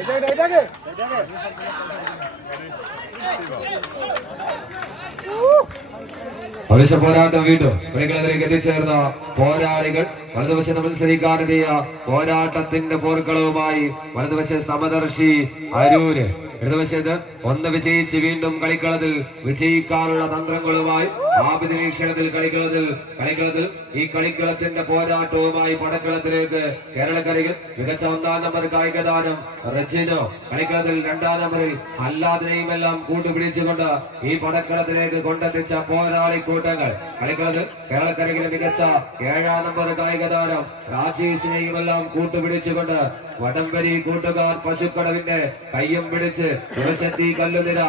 ഇതാക്ക്, ഇതാക്ക്. അവശ്യ പോരാട്ടം വീണ്ടും കളികളത്തിലേക്ക് എത്തിച്ചേർന്ന പോരാളികൾ വലതുവശത്ത് മത്സരിക്കാനെത്തിയ പോരാട്ടത്തിന്റെ പോർക്കളവുമായി വലതുവശ സമദർശി അരൂര് ഇടതുവശത്ത് ഒന്ന് വിജയിച്ച് വീണ്ടും കളിക്കളത്തിൽ വിജയിക്കാനുള്ള തന്ത്രങ്ങളുമായി നിരീക്ഷണത്തിൽ കളിക്കളത്തിൽ കളിക്കളത്തിൽ ഈ കളിക്കളത്തിന്റെ പോരാട്ടവുമായി പടക്കളത്തിലേക്ക് കേരളക്കരയിൽ മികച്ച ഒന്നാം നമ്പർ കായിക താരം റജിനോ കളിക്കളത്തിൽ രണ്ടാം നമ്പറിൽ അല്ലാതിനെയും എല്ലാം കൂട്ടുപിടിച്ചുകൊണ്ട് ഈ പടക്കളത്തിലേക്ക് കൊണ്ടെത്തിച്ച പോരാളി കൂട്ടങ്ങൾ കളിക്കളത്തിൽ കേരളക്കരയിലെ മികച്ച ഏഴാം നമ്പർ കായിക താരം രാജേഷിനെയും എല്ലാം കൂട്ടുപിടിച്ചുകൊണ്ട് വടംവരി കൂട്ടുകാർ പശുക്കടവിന്റെ കയ്യും പിടിച്ച് ദിവസത്തി കല്ലുനിര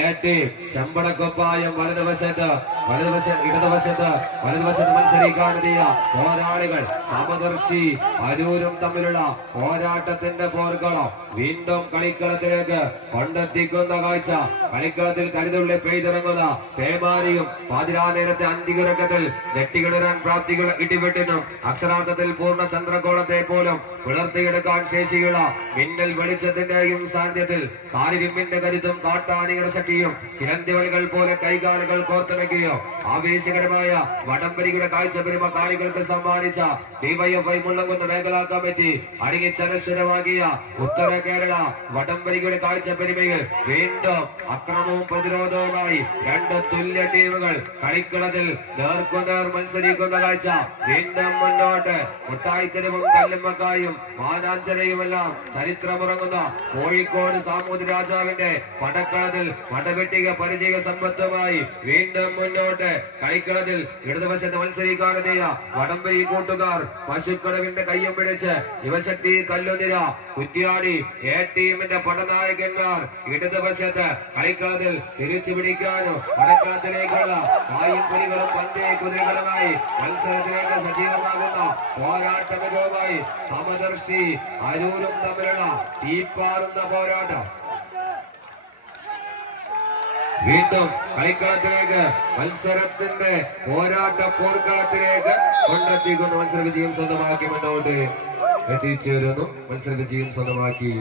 ഏട്ടി ചമ്പടക്കൊപ്പായം വലതുവശത്ത് വലതുവശ ഇടതുവശത്ത് വലതുവശത്ത് മത്സരിക്കാനെത്തിയ പോരാളികൾ സമദർശി അരൂരും തമ്മിലുള്ള പോരാട്ടത്തിന്റെ പോർക്കളം വീണ്ടും കളിക്കളത്തിലേക്ക് കൊണ്ടെത്തിക്കുന്ന കാഴ്ച. കളിക്കളത്തിൽ കരുതുള്ളിൽ പെയ്തിറങ്ങുന്ന പേമാരിയും പാതിരാ നേരത്തെ അന്തികുരക്കത്തിൽ ഞെട്ടികിടരാൻ പ്രാപ്തികൾ ഇടിവെട്ടിനും അക്ഷരാർത്ഥത്തിൽ പൂർണ ചന്ദ്രകോണത്തെ പോലും പുലർത്തിയെടുക്കാൻ ശേഷിയുള്ള മിന്നൽ വെളിച്ചത്തിന്റെയും സാന്നിധ്യത്തിൽ കാലിരിമ്പിന്റെ കരുത്തും കാട്ടാനിയുടെ ശക്തിയും ചിലന്തിവലുകൾ പോലെ കൈകാലുകൾ കോർത്തിണക്കിയോ ആവേശകരമായ വടംവലിയുടെ കാഴ്ച പെരുമ കാണികൾക്ക് സമ്മാനിച്ച ഡിവൈഎഫ്ഐ മുള്ളംകുന്ന് മേഖലാ കമ്മിറ്റി അണിയിച്ചനശ്വരമാകിയ ഉത്തര കേരള വടംവലിയുടെ കാഴ്ച വീണ്ടും അക്രമവും പ്രതിരോധവുമായി രണ്ട് തുല്യ ടീമുകൾ കളിക്കളത്തിൽ നേർക്കുനേർ മത്സരിക്കുന്ന കാഴ്ച വീണ്ടും മുന്നോട്ട്. മുട്ടായിത്തരവും കല്ലുമ്മക്കായും മാനാഞ്ചരയുമെല്ലാം ചരിത്രമുറങ്ങുന്ന കോഴിക്കോട് സാമൂതി രാജാവിന്റെ പടക്കളത്തിൽ പടവെട്ടിക പരിചയ സമ്പത്തുമായി വീണ്ടും മുന്നോട്ട് കളിക്കളത്തിൽ ഇടതുവശത്ത് മത്സരിക്കാനെത്തിയ വടംവലി കൂട്ടുകാർ പശുക്കടവിന്റെ കയ്യും പിടിച്ച് യുവശക്തി കല്ലുനിര കുറ്റിയാടി എ ടീമിന്റെ പടനായകന്മാർ ഇടതുവശത്ത് കളിക്കളത്തിൽ തിരിച്ചു പിടിക്കാനും പടക്കളത്തിലേക്കുള്ള കായും പുലികളും പന്തേ കുതിരകളുമായി മത്സരത്തിലേക്ക് സജീവമാകുന്ന പോരാട്ട സമദർശി അരൂരും തമ്മിലുള്ള തീപ്പാറുന്ന പോരാട്ടം. വീണ്ടും കളിക്കളത്തിലേക്ക് മത്സരത്തിന്റെ പോരാട്ട പോർക്കളത്തിലേക്ക് കൊണ്ടെത്തിക്കുന്നു. മത്സര വിജയം സ്വന്തമാക്കി മുന്നോട്ട് എത്തിച്ചേരുന്നു. മത്സര വിജയം സ്വന്തമാക്കി